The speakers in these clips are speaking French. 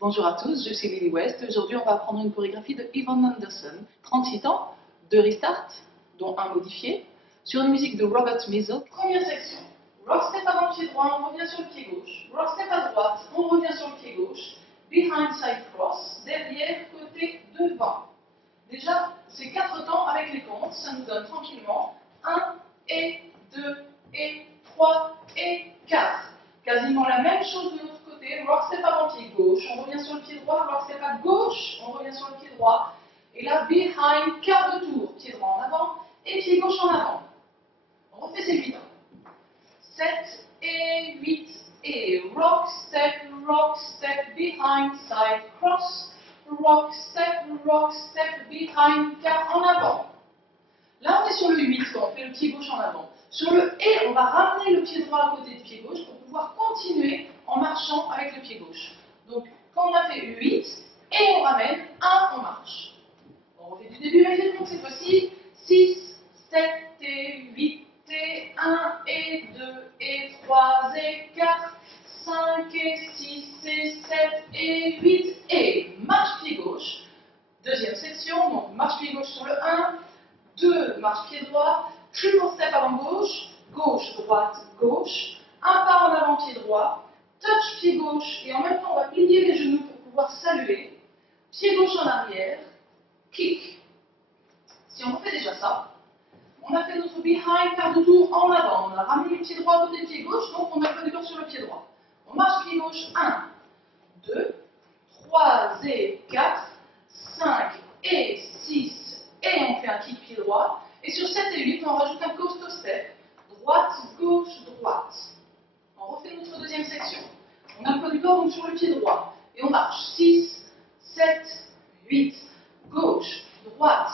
Bonjour à tous, je suis Lily West. Aujourd'hui, on va apprendre une chorégraphie de Yvonne Anderson, 38 ans, 2 restarts, dont un modifié, sur une musique de Robert Mizzle. Première section. Rock step avant le pied droit, on revient sur le pied gauche. Rock step à droite, on revient sur le pied gauche. Behind side cross, derrière, côté, devant. Déjà, ces 4 temps avec les comptes, ça nous donne tranquillement 1 et 2 et 3 et 4. Quasiment la même chose de l'autre côté. Rock step avant pied gauche, on revient sur le pied droit. Rock step à gauche, on revient sur le pied droit. Et là, behind, quart de tour, pied droit en avant et pied gauche en avant. On refait ces 8 temps. 7 et 8 et rock step, behind, side cross. Rock step, behind, quart en avant. Là, on est sur le 8 quand on fait le pied gauche en avant. Sur le et, on va ramener le pied droit à côté du pied gauche pour pouvoir continuer en marchant avec le pied gauche. Donc, quand on a fait 8, et on ramène 1, on marche. On refait du début avec les comptes cette fois-ci. 6, 7 et 8 et 1 et 2 et 3 et 4, 5 et 6 et 7 et 8 et marche pied gauche. Deuxième section, donc marche pied gauche sur le 1, 2 marche pied droit, triple step avant gauche, gauche, droite, gauche, un pas en avant pied droit, touch pied gauche et en même temps on va plier les genoux pour pouvoir saluer, pied gauche en arrière, kick. Si on refait déjà ça, on a fait notre behind, quart de tour en avant, on a ramené le pied droit à côté du pied gauche, donc on a le corps sur le pied droit. On marche pied gauche 1, 2, 3 et 4, 5 et 6 et on fait un kick pied droit. Et sur 7 et 8, on rajoute un coaster step, droite, gauche, droite. On refait notre deuxième section. On a le poids du corps donc sur le pied droit. Et on marche 6, 7, 8, gauche, droite,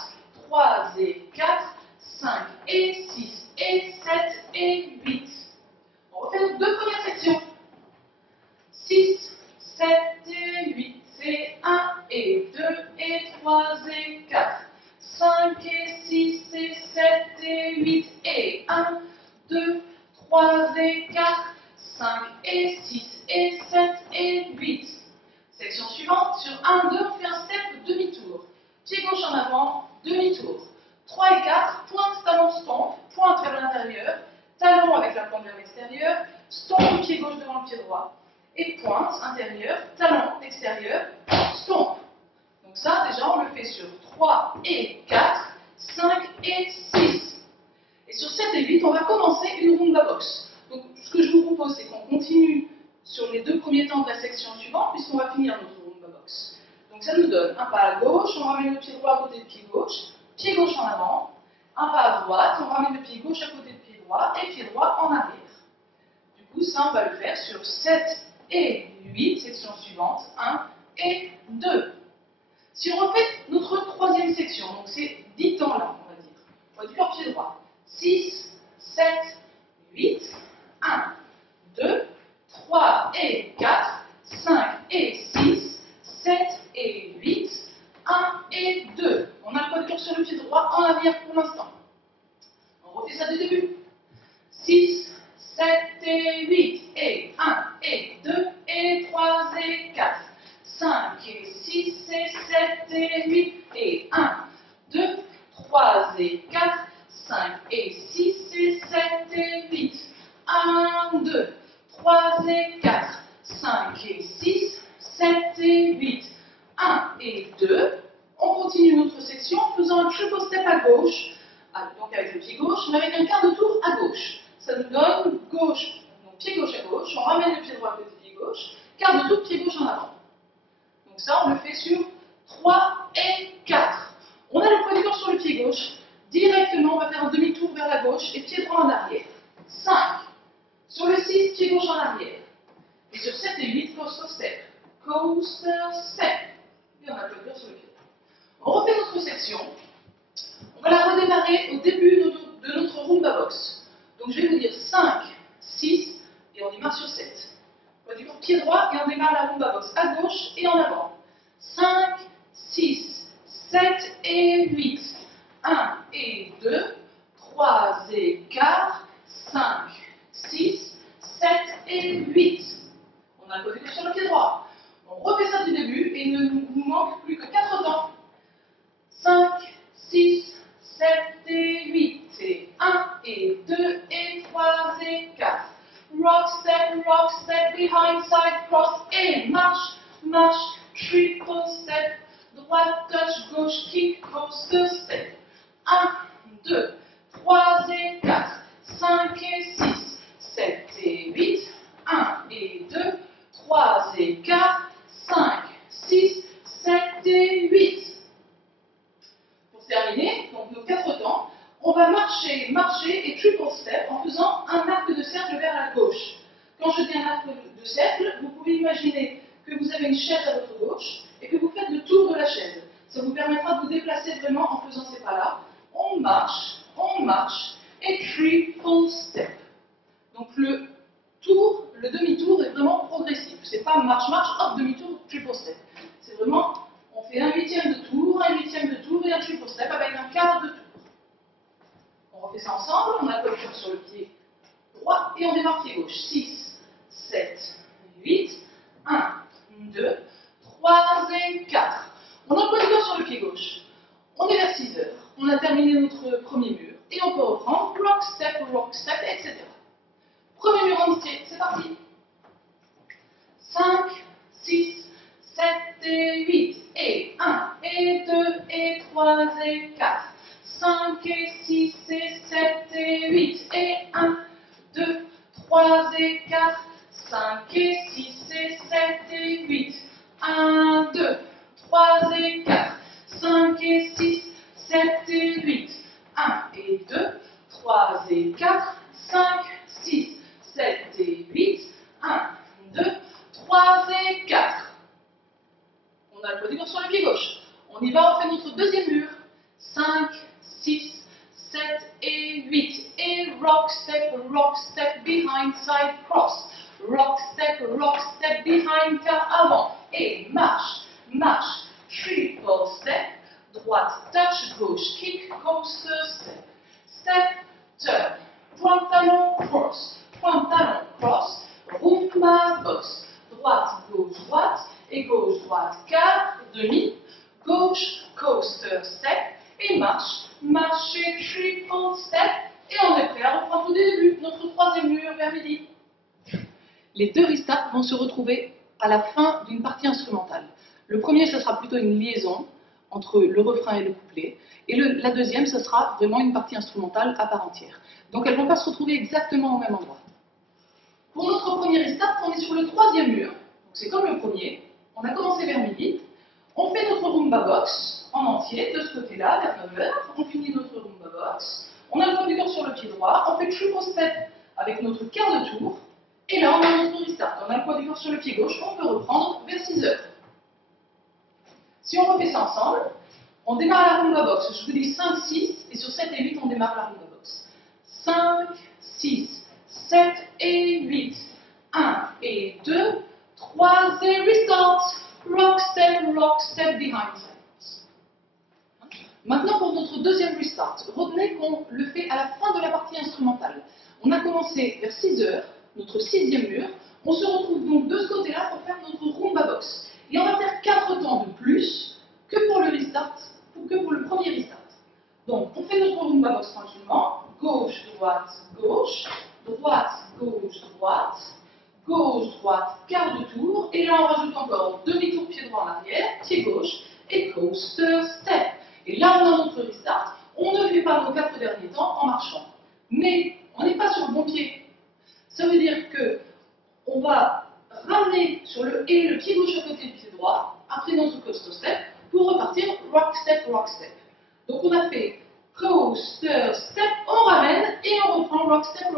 3 et 4, 5 et 6 et 7 et 8. On refait nos deux premières sections. 6, 7 et 8 et 1 et 2 et 3 et 4. 5 et 6 et 7 et 8 et 1, 2, 3 et 4, 5 et 6 et 7 et 8. Section suivante, sur 1, 2, on fait un step demi-tour. Pied gauche en avant, demi-tour. 3 et 4, pointe, talon, stomp, pointe vers l'intérieur, talon avec la pointe vers l'extérieur, stomp, pied gauche devant le pied droit, et pointe, intérieur, talon, extérieur, stomp. Donc ça, déjà, on le fait sur 3 et 4, 5 et 6. Et sur 7 et 8, on va commencer une rumba box. Donc, ce que je vous propose, c'est qu'on continue sur les deux premiers temps de la section suivante, puisqu'on va finir notre rumba box. Donc, ça nous donne un pas à gauche, on ramène le pied droit à côté du pied gauche en avant, un pas à droite, on ramène le pied gauche à côté du pied droit, et pied droit en arrière. Du coup, ça, on va le faire sur 7 et 8, section suivante, 1 et 2. Si on refait notre troisième section, donc c'est 10 temps là, on va dire. Poids du corps pied droit. 6, 7, 8, 1, 2, 3 et 4, 5 et 6, 7 et 8, 1 et 2. On a le poids du corps sur le pied droit en arrière pour l'instant. On refait ça du début. 6, 7 et 8 et 1 et 2 et 3 et 4. 5 et 6 et 7 et 8 et 1, 2, 3 et 4, 5 et 6 et 7 et 8, 1, 2, 3 et 4, 5 et 6, 7 et 8, 1 et 2. On continue notre section en faisant un triple step à gauche, donc avec le pied gauche, mais avec un quart de tour à gauche. Ça nous donne gauche, donc pied gauche à gauche, on ramène le pied droit à côté du pied gauche, quart de tour pied gauche en avant. Donc ça, on le fait sur 3 et 4. On a le poids du corps sur le pied gauche. Directement, on va faire un demi-tour vers la gauche et pied droit en arrière. 5. Sur le 6, pied gauche en arrière. Et sur 7 et 8, coaster step. Coaster step. Et on a le poids du corps sur le pied droit. On refait notre section. On va la redémarrer au début de notre rumba box. Donc je vais vous dire 5, 6 et on démarre sur 7. Poids du corps pied droit et on démarre la rumba box à gauche et en avant. 5, 6, 7 et 8. 1 et 2, 3 et 4, 5, 6, 7 et 8. On a le poids du corps sur le pied droit. On refait ça du début. et il ne nous manque plus que 4 temps. 5, 6, 7 et 8 et 1 et 2 et 3 et 4. Rock, step, behind, side, cross et marche, marche, triple step, droite, touch, gauche, kick, coaster, step. 1, 2, 3 et 4, 5 et 6, 7 et 8, 1 et 2, 3 et 4, 5, 6, 7 et 8. Pour terminer, donc nos 4 temps, on va marcher, marcher et triple step en faisant un arc de cercle vers la gauche. Quand je dis un arc de cercle, vous pouvez imaginer que vous avez une chaise à votre gauche et que vous faites le tour de la chaise. Ça vous permettra de vous déplacer vraiment en faisant ces pas-là. On marche et triple step. Donc le tour, le demi-tour est vraiment progressif. C'est pas marche, hop, demi-tour, triple step. C'est vraiment, on fait un huitième de tour et un triple step avec un quart de tour. On refait ça ensemble, on appuie sur le pied droit et on démarre pied gauche. 6, 7, 8, 1, 2, 3 et 4. On emploie le doigt sur le pied gauche. On est vers 6 heures. On a terminé notre premier mur et on peut reprendre rock, step, etc. Premier mur entier, c'est parti. 5, 6, 7 et 8 et 1 et 2 et 3 et 4. 5 et 6 et 7 et 8 et 1, 2, 3 et 4, 5 et 6 et 7 et 8, 1, 2, 3 et 4, 5 et 6, 7 et 8, 1 et 2, 3 et 4, 5, 6, 7 et 8, 1, 2, 3 et 4. On a le podium sur le pied gauche. On y va, on fait notre deuxième mur. 5, 6, 7 et 8. Et rock, step, behind, side, cross. Rock, step, behind, car avant. Et marche, marche, triple step. Droite, touch, gauche, kick, coaster, step. Step, turn. Point talon, cross. Point talon, cross. Rumba, box. Droite, et gauche, droite, quart, demi. Gauche, coaster, step. Et marche, marche et triple step. Et on est prêt à reprendre au début notre troisième mur vers midi. Les deux restarts vont se retrouver à la fin d'une partie instrumentale. Le premier, ce sera plutôt une liaison entre le refrain et le couplet. Et la deuxième, ce sera vraiment une partie instrumentale à part entière. Donc elles ne vont pas se retrouver exactement au même endroit. Pour notre premier restart, on est sur le troisième mur. C'est comme le premier. On a commencé vers midi. On fait notre rumba box en entier, de ce côté-là, vers 9h. On finit notre rumba box. On a le conducteur sur le pied droit. On fait triple step avec notre quart de tour. Et là, on a notre restart. On a le conducteur sur le pied gauche. On peut reprendre vers 6h. Si on refait ça ensemble, on démarre la rumba box. Je vous dis 5, 6. Et sur 7 et 8, on démarre la rumba box. 5, 6, 7 et 8. 1 et 2, 3 et restart. Rock, step, behind side. Maintenant pour notre deuxième restart. Retenez qu'on le fait à la fin de la partie instrumentale. On a commencé vers 6h, notre sixième mur. On se retrouve donc de ce côté-là pour faire notre rumba box. Et on va faire 4 temps de plus que pour le restart, ou que pour le premier restart. Donc on fait notre rumba box tranquillement. Gauche, droite, gauche. Droite, gauche, droite. Gauche, droite, quart de tour, et là on rajoute encore demi-tour pied droit en arrière, pied gauche, et coaster step. Et là on a notre restart, on ne fait pas nos 4 derniers temps en marchant. Mais on n'est pas sur le bon pied. Ça veut dire que on va ramener sur le pied gauche à côté du pied droit, après notre coaster step, pour repartir rock, step. Donc on a fait coaster step, on ramène, et on reprend rock, step.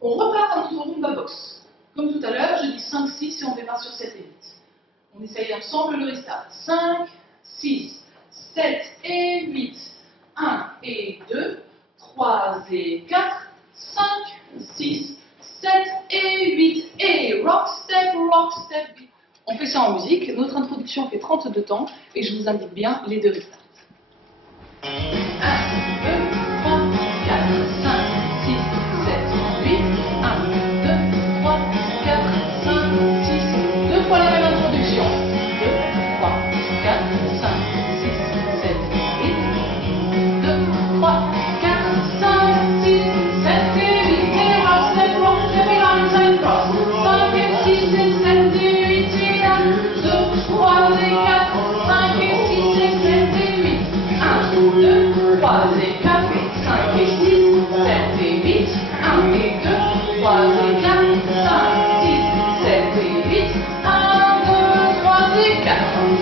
On repart à notre rumba box. Comme tout à l'heure, je dis 5, 6 et on démarre sur 7 et 8. On essaye ensemble le restart. 5, 6, 7 et 8. 1 et 2, 3 et 4, 5, 6, 7 et 8. Et rock, step. On fait ça en musique. Notre introduction fait 32 temps et je vous indique bien les deux restarts. 1, 2, 3, 4, 5, 6, 7, 8, 1, 2, 3, 4, 5, 6, deux fois la même introduction.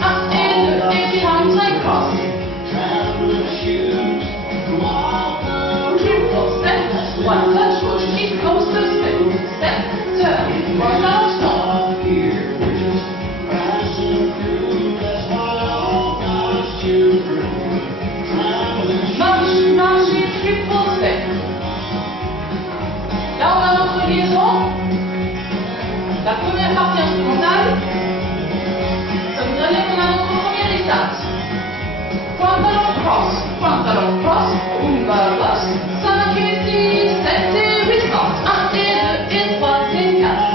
Un et deux et behind side cross. Triple step, one touch push, keep coaster step. Step, turn, one touch stop. Marche, marche et triple step. Là on a notre liaison. La première partie instrumentale. Ça voudrait dire qu'on a notre premier restart. Point talon cross, rumba boss, 5 et 6, 7 et restart. 1 et 2 et 3 et 4.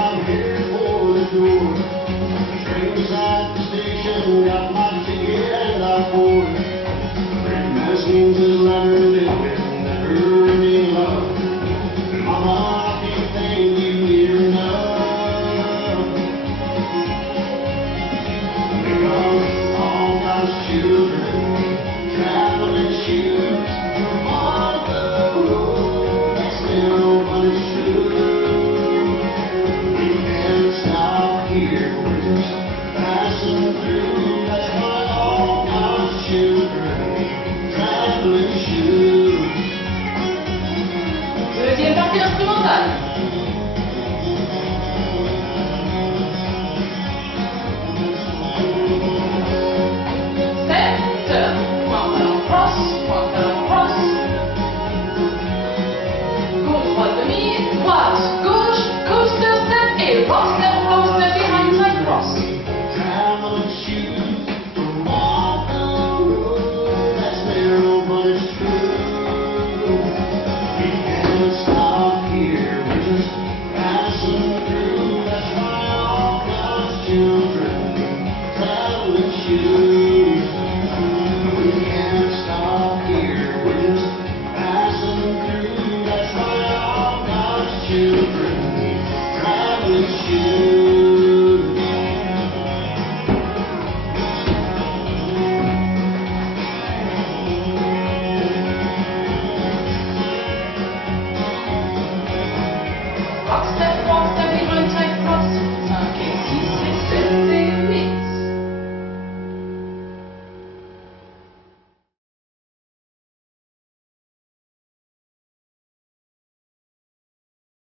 Deuxième partie instrumentale. Step, turn, point talon cross, gauche, droite, demi, droite, gauche, coaster step et rock step, coaster behind side cross. Children travel with shoes.